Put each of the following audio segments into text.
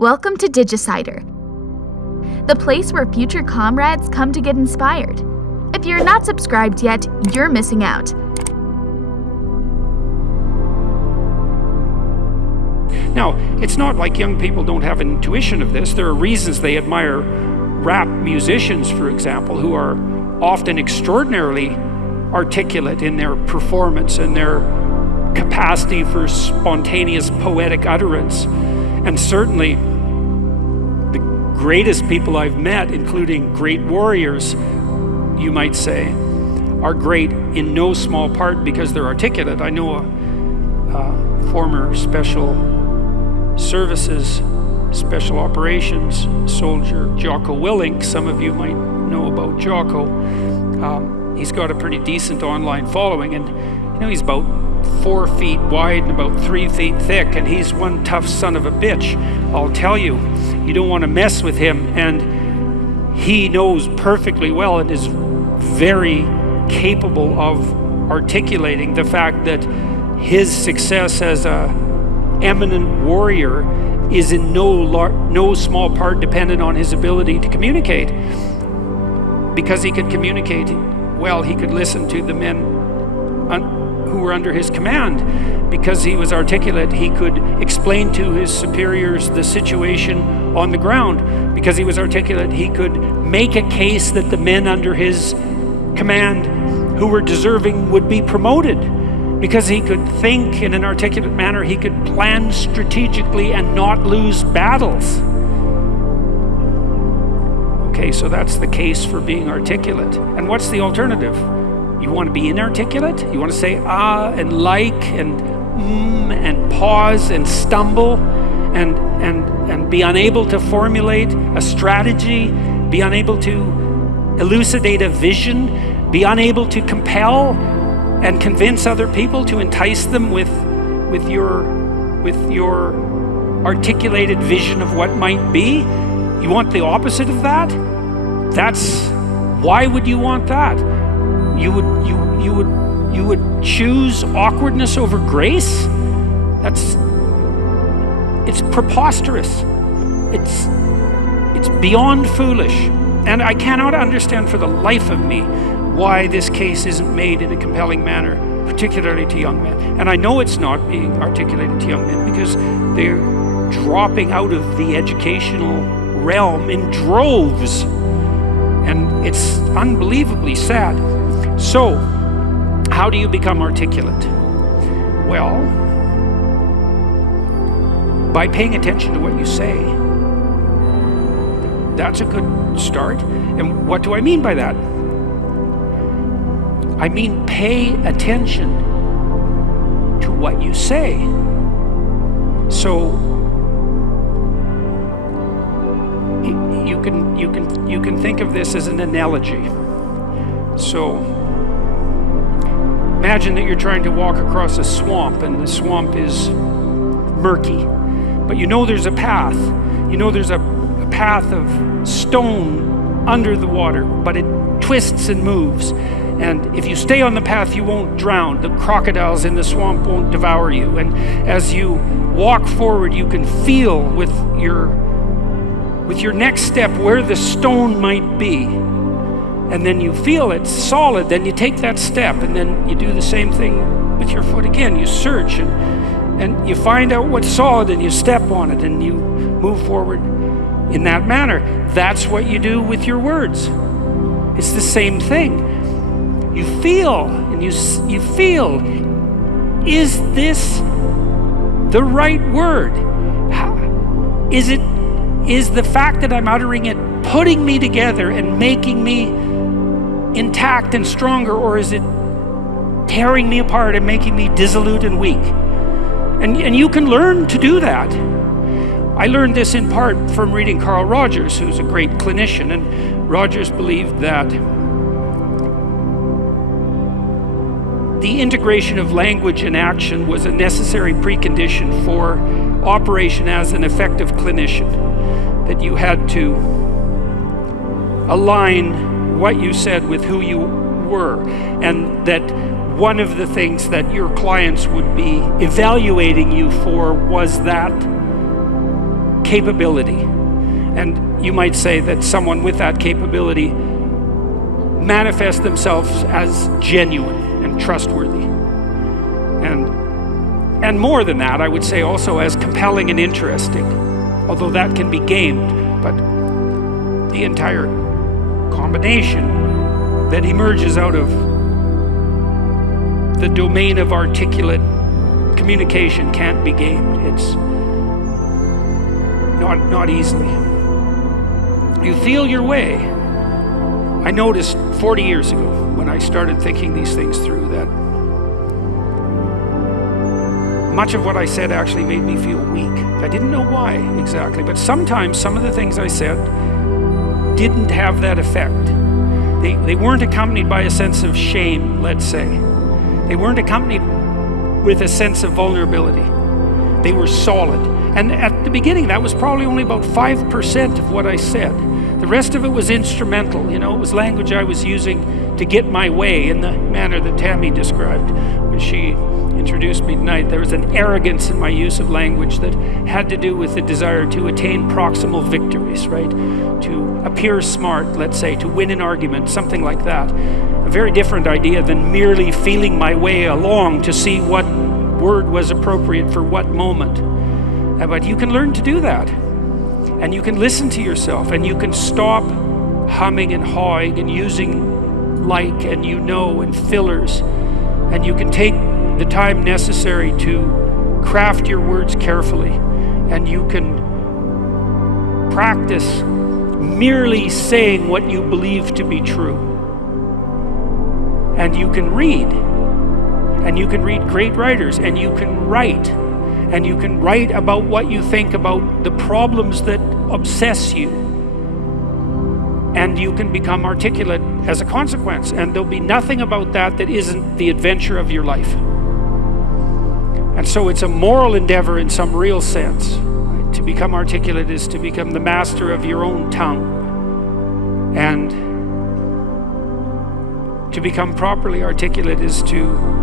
Welcome to Digicider, the place where future comrades come to get inspired. If you're not subscribed yet, you're missing out. Now, it's not like young people don't have an intuition of this. There are reasons they admire rap musicians, for example, who are often extraordinarily articulate in their performance and their capacity for spontaneous poetic utterance. And certainly, the greatest people I've met, including great warriors, you might say, are great in no small part because they're articulate. I know a former special services, special operations soldier, Jocko Willink. Some of you might know about Jocko. He's got a pretty decent online following, and he's about 4 feet wide and about 3 feet thick, and he's one tough son of a bitch. I'll tell you, you don't want to mess with him, and he knows perfectly well and is very capable of articulating the fact that his success as a eminent warrior is in no small part dependent on his ability to communicate. Because he could communicate well, he could listen to the men who were under his command. Because he was articulate, he could explain to his superiors the situation on the ground. Because he was articulate, he could make a case that the men under his command who were deserving would be promoted. Because he could think in an articulate manner, he could plan strategically and not lose battles. Okay, so that's the case for being articulate. And what's the alternative? You want to be inarticulate? You want to say and like and pause and stumble and be unable to formulate a strategy, be unable to elucidate a vision, be unable to compel and convince other people, to entice them with your articulated vision of what might be? You want the opposite of that? Why would you want that? You would choose awkwardness over grace? It's preposterous. It's beyond foolish. And I cannot understand for the life of me why this case isn't made in a compelling manner, particularly to young men. And I know it's not being articulated to young men because they're dropping out of the educational realm in droves. And it's unbelievably sad. So, how do you become articulate? Well, by paying attention to what you say. That's a good start. And what do I mean by that? I mean, pay attention to what you say. So you can think of this as an analogy. So imagine that you're trying to walk across a swamp, and the swamp is murky, but there's a path. There's a path of stone under the water, but it twists and moves. And if you stay on the path, you won't drown. The crocodiles in the swamp won't devour you. And as you walk forward, you can feel with your next step where the stone might be. And then you feel it's solid, then you take that step, and then you do the same thing with your foot again. You search and you find out what's solid, and you step on it, and you move forward in that manner. That's what you do with your words. It's the same thing. You feel, and you feel, is this the right word? Is the fact that I'm uttering it putting me together and making me intact and stronger, or is it tearing me apart and making me dissolute and weak? And you can learn to do that. I learned this in part from reading Carl Rogers, who's a great clinician, and Rogers believed that the integration of language and action was a necessary precondition for operation as an effective clinician. That you had to align what you said with who you were, and that one of the things that your clients would be evaluating you for was that capability. And you might say that someone with that capability manifests themselves as genuine and trustworthy. And more than that, I would say also as compelling and interesting, although that can be gamed. But the entire combination that emerges out of the domain of articulate communication can't be gamed. It's not easily. You feel your way. I noticed 40 years ago when I started thinking these things through that much of what I said actually made me feel weak. I didn't know why exactly, but sometimes some of the things I said didn't have that effect. They weren't accompanied by a sense of shame, let's say. They weren't accompanied with a sense of vulnerability. They were solid. And at the beginning, that was probably only about 5% of what I said. The rest of it was instrumental. It was language I was using to get my way in the manner that Tammy described when she introduced me tonight. There was an arrogance in my use of language that had to do with the desire to attain proximal victories, right? To appear smart, let's say, to win an argument, something like that. A very different idea than merely feeling my way along to see what word was appropriate for what moment. But you can learn to do that. And you can listen to yourself, and you can stop humming and hawing and using like and and fillers. And you can take the time necessary to craft your words carefully. And you can practice merely saying what you believe to be true. And you can read. And you can read great writers. And you can write. And you can write about what you think about the problems that obsess you. And you can become articulate as a consequence. And there'll be nothing about that isn't the adventure of your life. And so it's a moral endeavor in some real sense. Right? To become articulate is to become the master of your own tongue. And to become properly articulate is to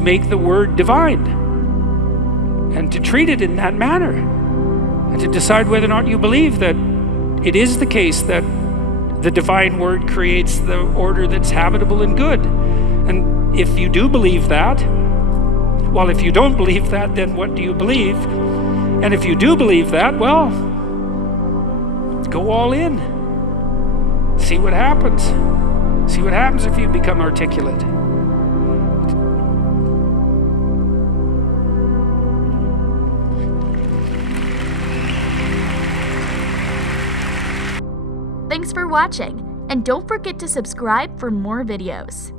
make the word divine and to treat it in that manner and to decide whether or not you believe that it is the case that the divine word creates the order that's habitable and good. And if you do believe that, well, if you don't believe that, then what do you believe? And if you do believe that, well, go all in. See what happens. See what happens if you become articulate. Thanks for watching, and don't forget to subscribe for more videos.